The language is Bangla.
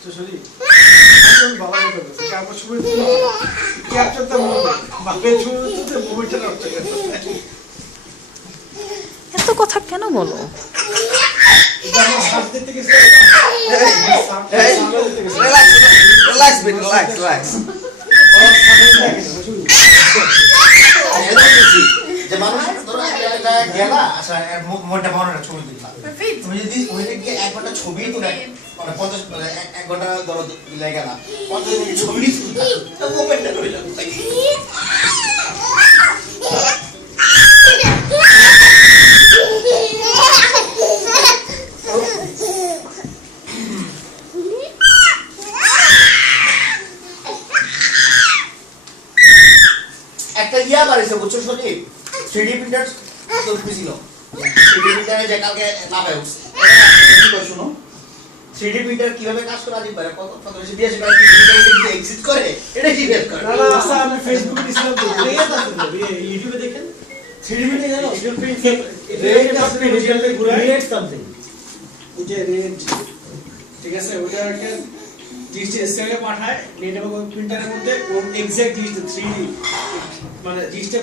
সরি আমি বাবা বলতেছি কাপড় ছবি তুলো ক্যাপচারটা বলবো বাপের ছবি তুলতে মোবাইলটা নষ্ট করে এত কথা কেন বলো? এটা আমার শ্বাস দিতে গেছে রিল্যাক্স বেট রিল্যাক্স ওর সামনে দেখে বুঝলি যে মানুষ ধরো একটা গেলা আচ্ছা মোটা বানানোর ছবি তুললাম তুমি যদি ওইটা গিয়ে 1 ঘন্টা ছবি তুলে মানে 50 মানে 1 ঘন্টা ধরো লেগে গেল 50 মিনিট ছবি তুললাম তো মোবাইলটা রইল একটা ইয়া বাড়িছে বুঝছো সত্যি 3D প্রিন্টার তো খুঁজিল 3D প্রিন্টারে যে কালকে লাগাই উঠছে এটা কি শুনো 3D প্রিন্টার কিভাবে কাজ করে আদি পারে কত বেশি দিয়ে সেটা 3D প্রিন্টারে কি এক্সিস্ট করে এটা কি বের করে না না আচ্ছা আমি ফেসবুকে দিছিলাম তো রেট আছে তো ইউটিউবে দেখেন 3D প্রিন্টার জানো রেট আছে ডিজিটালে ঘুরে রেট সামথিং ওকে রেট ঠিক আছে ওটা একটা ডিজিটাল স্কেলে পাঠায় নেট এবং প্রিন্টারের মধ্যে ওর এক্সাক্ট ডিজিটাল 3D মানে ডিজিটাল